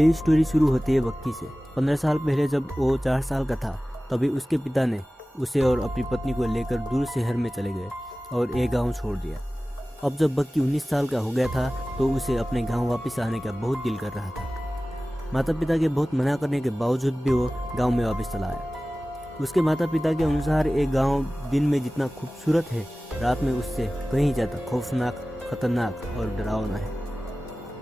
ये स्टोरी शुरू होती है बक्की से। 15 साल पहले जब वो 4 साल का था तभी उसके पिता ने उसे और अपनी पत्नी को लेकर दूर शहर में चले गए और एक गांव छोड़ दिया। अब जब बक्की 19 साल का हो गया था तो उसे अपने गांव वापस आने का बहुत दिल कर रहा था। माता पिता के बहुत मना करने के बावजूद भी वो गांव में वापस चला आया। उसके माता पिता के अनुसार एक गांव दिन में जितना खूबसूरत है, रात में उससे कहीं ज़्यादा खौफनाक, खतरनाक और डरावना है।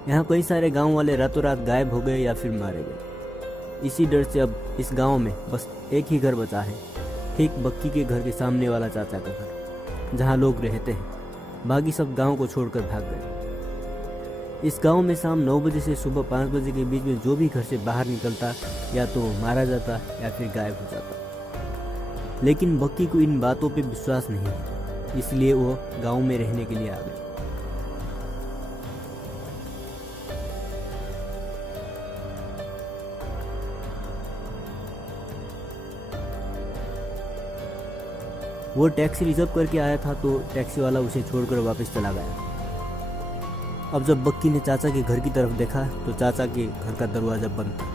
यहाँ कई सारे गांव वाले रातों रात गायब हो गए या फिर मारे गए। इसी डर से अब इस गांव में बस एक ही घर बचा है, ठीक बक्की के घर के सामने वाला चाचा का घर, जहाँ लोग रहते हैं। बाकी सब गांव को छोड़कर भाग गए। इस गांव में शाम 9 बजे से सुबह 5 बजे के बीच में जो भी घर से बाहर निकलता या तो मारा जाता या फिर गायब हो जाता। लेकिन बक्की को इन बातों पे विश्वास नहीं है, इसलिए वो गांव में रहने के लिए आ गए। वो टैक्सी रिजर्व करके आया था तो टैक्सी वाला उसे छोड़कर वापस चला गया। अब जब बक्की ने चाचा के घर की तरफ देखा तो चाचा के घर का दरवाज़ा बंद था।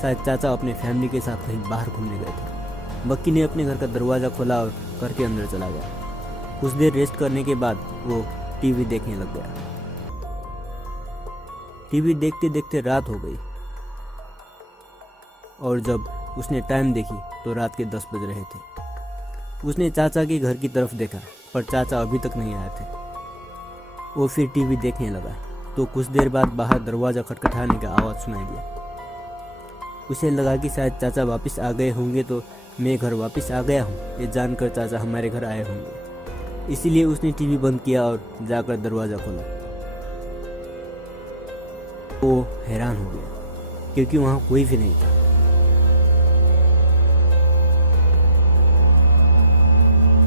शायद चाचा अपने फैमिली के साथ कहीं बाहर घूमने गए थे। बक्की ने अपने घर का दरवाज़ा खोला और घर के अंदर चला गया। कुछ देर रेस्ट करने के बाद वो टीवी देखने लग गया। टीवी देखते देखते रात हो गई और जब उसने टाइम देखी तो रात के 10 बज रहे थे। उसने चाचा के घर की तरफ देखा पर चाचा अभी तक नहीं आए थे। वो फिर टीवी देखने लगा तो कुछ देर बाद बाहर दरवाज़ा खटखटाने का आवाज़ सुनाई दिया। उसे लगा कि शायद चाचा वापस आ गए होंगे, तो मैं घर वापस आ गया हूँ ये जानकर चाचा हमारे घर आए होंगे। इसीलिए उसने टीवी बंद किया और जाकर दरवाज़ा खोला। वो हैरान हो गया क्योंकि वहाँ कोई भी नहीं था।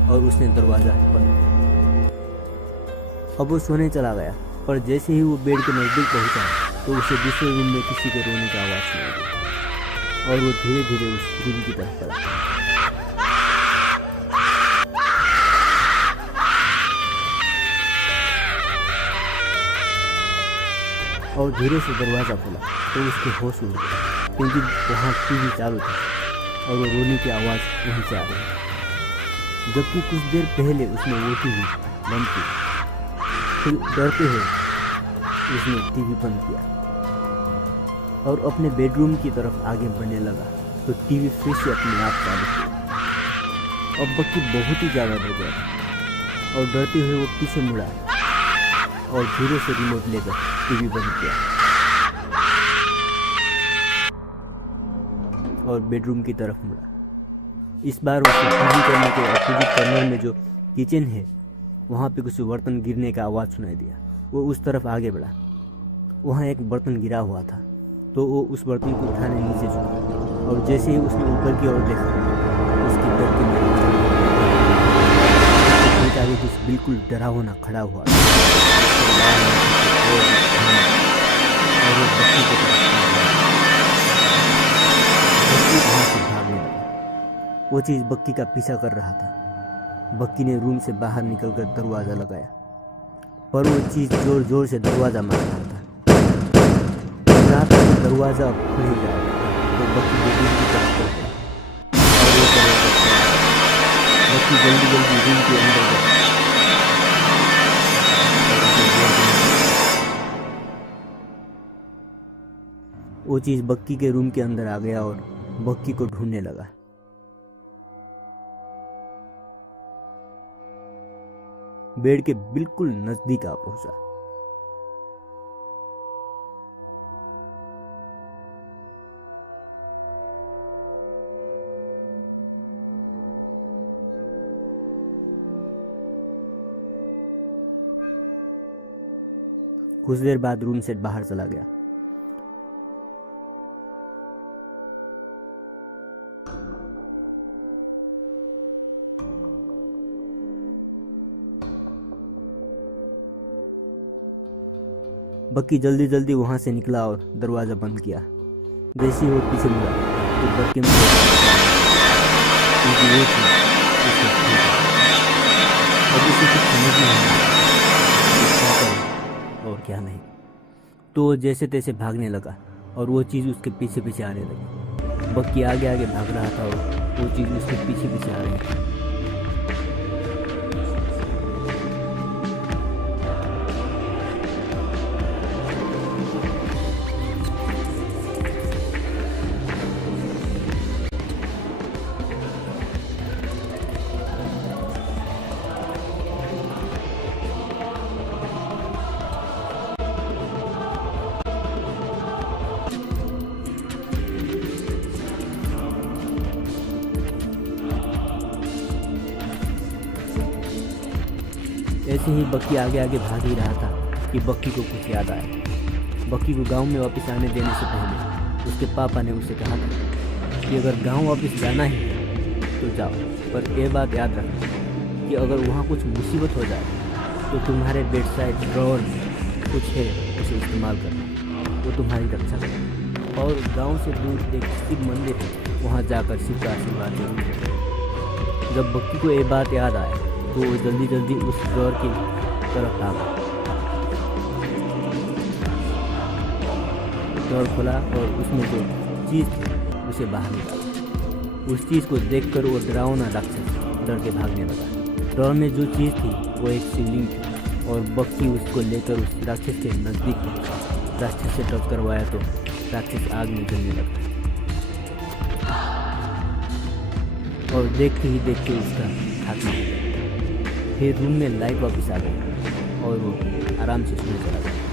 और उसने दरवाज़ा बंद किया। अब वो सोने चला गया, पर जैसे ही वो बेड के नज़दीक पहुंचा तो उसे दूसरे रूम में किसी के रोने की आवाज़ सुनाई दी और वो धीरे धीरे उस रूम की तरफ बढ़ा और धीरे से दरवाज़ा खोला तो उसके होश उड़ गया क्योंकि वहाँ टीवी चालू था और वो रोने की आवाज़ वहीं से आ रही थी। जबकि कुछ देर पहले उसने वो टीवी बंद की। फिर डरते हुए उसने टीवी बंद किया और अपने बेडरूम की तरफ आगे बढ़ने लगा तो टीवी फिर से अपने आप चालू किया। अब बक्की बहुत ही ज़्यादा डर गया था और डरते हुए वो पीछे मुड़ा और धीरे से रिमोट लेकर टीवी बंद किया और बेडरूम की तरफ मुड़ा। इस बार उसे टीवी करने के अपोजिट कॉर्नर में जो किचन है वहाँ पे कुछ बर्तन गिरने का आवाज़ सुनाई दिया। वो उस तरफ आगे बढ़ा। वहाँ एक बर्तन गिरा हुआ था तो वो उस बर्तन को उठाने नीचे झुका और जैसे ही उसने ऊपर की ओर देखा उसकी डर के मारे आगे कुछ बिल्कुल डरावना खड़ा हुआ वो चीज़ बक्की का पीछा कर रहा था। बक्की ने रूम से बाहर निकलकर दरवाज़ा लगाया पर वो चीज़ जोर जोर से दरवाज़ा मार रहा था। रात में दरवाज़ा अब खुल ही जाएगा तो बक्की बेडरूम की तरफ चल गया और वो दरवाज़ा खोला। बक्की जल्दी जल्दी रूम के अंदर गया। वो चीज़ बक्की के रूम के अंदर आ गया और बक्की को ढूंढने लगा। बेड के बिल्कुल नजदीक आ पहुंचा। कुछ देर बाद रूम से बाहर चला गया। बक्की जल्दी जल्दी वहां से निकला और दरवाज़ा बंद किया। जैसे ही वो पीछे मुड़ा तो बक्की में अब उसे कुछ समझ नहीं आया और क्या नहीं, तो वो जैसे तैसे भागने लगा और वो चीज़ उसके पीछे पीछे आने लगी। बक्की आगे आगे भाग रहा था और वो चीज़ उसके पीछे पीछे आ रही थी। ऐसे ही बक्की आगे आगे भाग ही रहा था कि बक्की को कुछ याद आया। बक्की को गांव में वापस आने देने से पहले उसके पापा ने उसे कहा था कि अगर गांव वापस जाना ही है तो जाओ, पर यह बात याद रखना कि अगर वहाँ कुछ मुसीबत हो जाए तो तुम्हारे बेड साइड ड्रॉअर में कुछ है, उसे इस्तेमाल करना, वो तुम्हारी रक्षा करेगा। और गांव से दूर एक शिव मंदिर है, वहाँ जाकर शिव का आशीर्वाद जरूर लेना। जब बक्की को ये बात याद आया तो वो जल्दी जल्दी उस ड्रॉअर की तरफ भागा। ड्रॉअर खोला और उसमें जो चीज़ थी उसे बाहर निकाला। उस चीज़ को देखकर वो डरावना राक्षस डर के भागने लगा। ड्रॉअर में जो चीज़ थी वो एक शिवलिंग थी और बक्की उसको लेकर उस राक्षस के नज़दीक पहुंचा। राक्षस से टच करवाया तो राक्षस आग में जलने लगा और देखते ही देखते उसका खात्मा हो गया। फिर रूम में लाइट वापस आ गई और वो आराम से सोने चला गया।